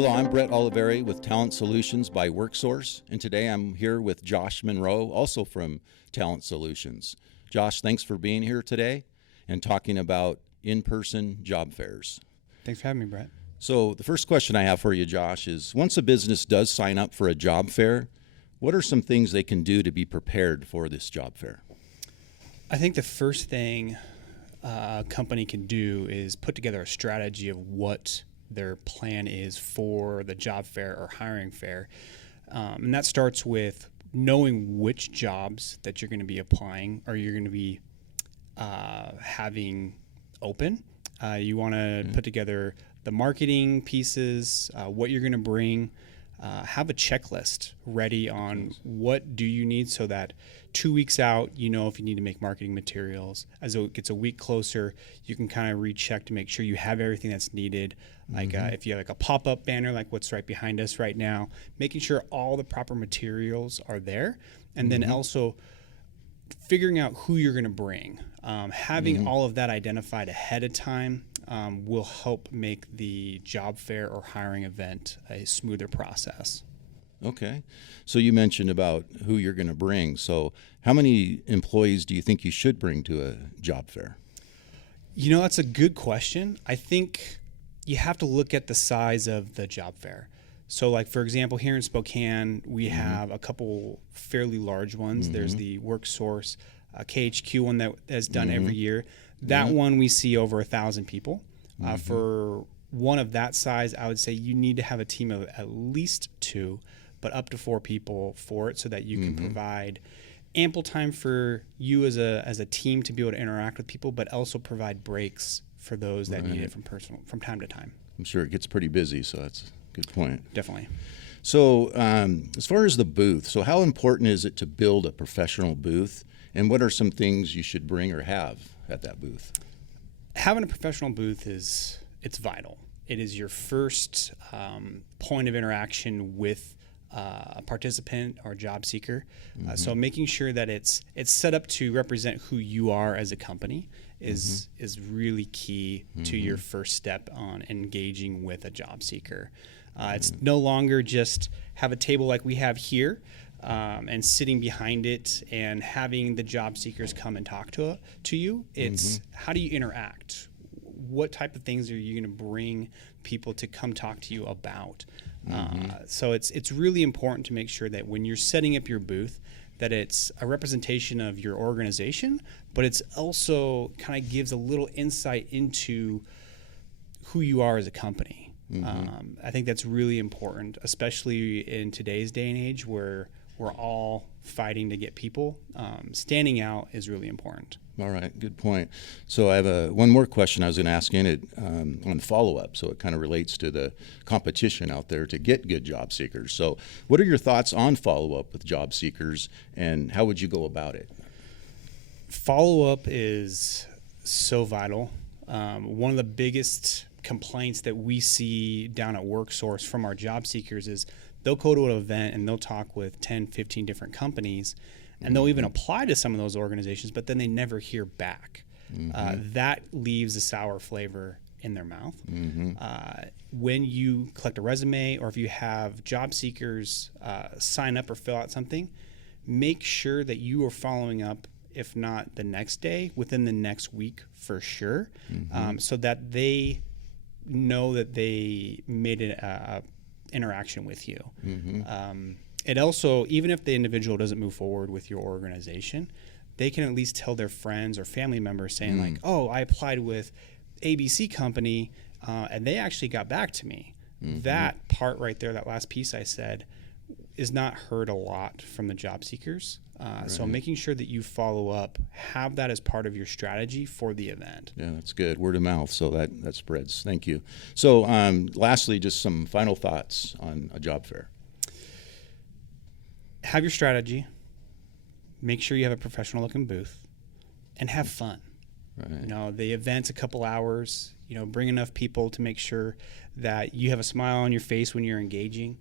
Hello, I'm Brett Oliveri with Talent Solutions by WorkSource, and today I'm here with Josh Monroe, also from Talent Solutions. Josh, thanks for being here today and talking about in-person job fairs. Thanks for having me, Brett. So the first question I have for you, Josh, is once a business does sign up for a job fair, what are some things they can do to be prepared for this job fair? I think the first thing a company can do is put together a strategy of what their plan is for the job fair or hiring fair. And that starts with knowing which jobs that you're going to be applying or you're going to be having open. You want to put together the marketing pieces, what you're going to bring, have a checklist ready on what do you need so that 2 weeks out, you know if you need to make marketing materials. As it gets a week closer, you can kind of recheck to make sure you have everything that's needed. Like if you have like a pop-up banner like what's right behind us right now, making sure all the proper materials are there. And then also figuring out who you're going to bring. Having all of that identified ahead of time will help make the job fair or hiring event a smoother process. Okay. So you mentioned about who you're going to bring. So how many employees do you think you should bring to a job fair? You know, that's a good question. I think you have to look at the size of the job fair. So like, for example, here in Spokane, we have a couple fairly large ones. There's the WorkSource KHQ one that is done every year. That one we see over 1,000 people. For one of that size, I would say you need to have a team of at least 2, but up to 4 people for it so that you can provide ample time for you as a team to be able to interact with people, but also provide breaks for those that need it from time to time. I'm sure it gets pretty busy, so that's a good point. Definitely. So as far as the booth, so how important is it to build a professional booth, and what are some things you should bring or have at that booth? Having a professional booth it's vital. It is your first point of interaction with a participant or a job seeker. So making sure that it's set up to represent who you are as a company is really key to your first step on engaging with a job seeker. It's no longer just have a table like we have here and sitting behind it and having the job seekers come and talk to you. It's how do you interact? What type of things are you going to bring people to come talk to you about? So it's really important to make sure that when you're setting up your booth, that it's a representation of your organization, but it's also kind of gives a little insight into who you are as a company. I think that's really important, especially in today's day and age where we're all fighting to get people. Standing out is really important. All right, good point. So I have one more question I was going to ask in it on follow-up, so it kind of relates to the competition out there to get good job seekers. So what are your thoughts on follow-up with job seekers, and how would you go about it? Follow-up is so vital. One of the biggest complaints that we see down at WorkSource from our job seekers is they'll go to an event and they'll talk with 10, 15 different companies, and they'll even apply to some of those organizations, but then they never hear back. That leaves a sour flavor in their mouth. When you collect a resume or if you have job seekers sign up or fill out something, make sure that you are following up, if not the next day, within the next week for sure, so that they know that they made an interaction with you. It also, even if the individual doesn't move forward with your organization, they can at least tell their friends or family members saying like, oh, I applied with ABC company and they actually got back to me. That part right there, that last piece I said, is not heard a lot from the job seekers. So making sure that you follow up, have that as part of your strategy for the event. Yeah, that's good. Word of mouth, so that spreads. Thank you. So lastly, just some final thoughts on a job fair. Have your strategy, make sure you have a professional looking booth, and have fun. You know, the event's a couple hours, you know, bring enough people to make sure that you have a smile on your face when you're engaging.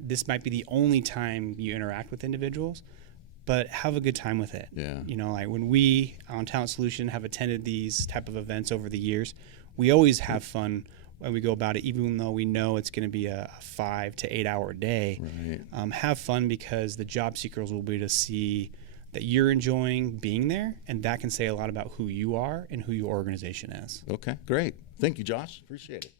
This might be the only time you interact with individuals, but have a good time with it. You know, like when we on Talent Solution have attended these type of events over the years, we always have fun and we go about it, even though we know it's going to be a 5 to 8 hour day. Right. Have fun, because the job seekers will be able to see that you're enjoying being there, and that can say a lot about who you are and who your organization is. Okay, great. Thank you, Josh. Appreciate it.